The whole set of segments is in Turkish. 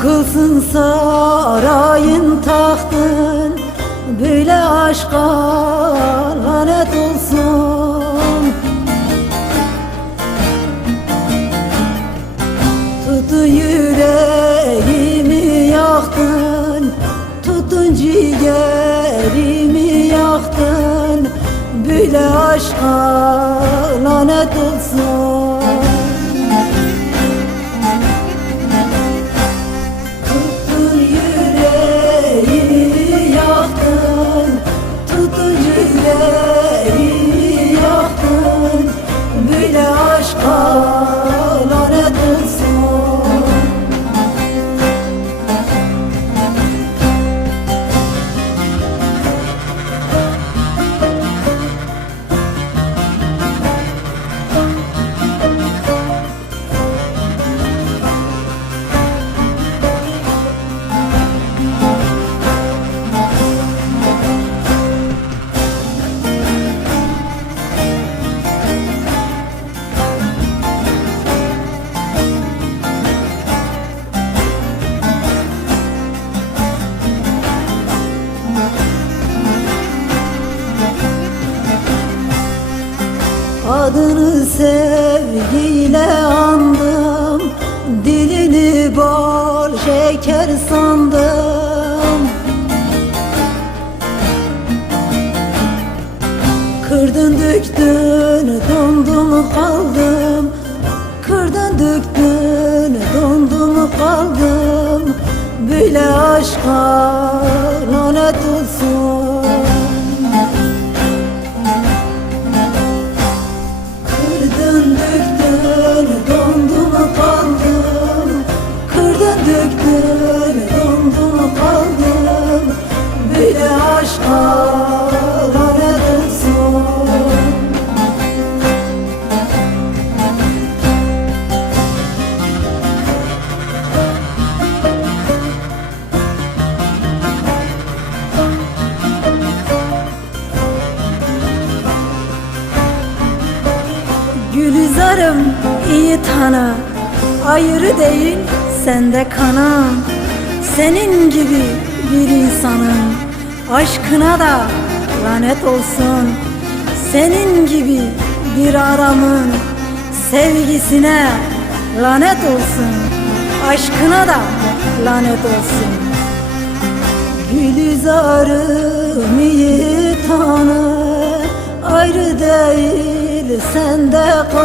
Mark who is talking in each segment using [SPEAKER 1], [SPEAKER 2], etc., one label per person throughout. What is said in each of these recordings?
[SPEAKER 1] Yıkılsın sarayın tahtın Böyle aşka lanet olsun. Tutun yüreğimi yaktın Tutun ciğerimi yaktın Böyle aşka lanet olsun Adını sevgiyle andım Dilini bol şeker sandım. Kırdın döktün dondum kaldım. Kırdın döktün dondum kaldım. Böyle aşka lanet olsun Gülizarım iyi tanı. Ayrı değil sende kana Senin gibi bir insanın Aşkına da lanet olsun. Senin gibi bir adamın Sevgisine lanet olsun. Aşkına da lanet olsun. Gülizarım iyi tanı? Ayrı değil sende kanım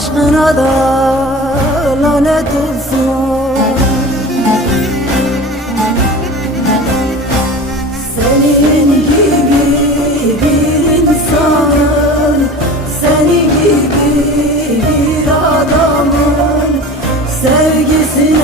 [SPEAKER 1] Aşkına da lanet olsun. Senin gibi bir insanın Senin gibi bir adamın Sevgisi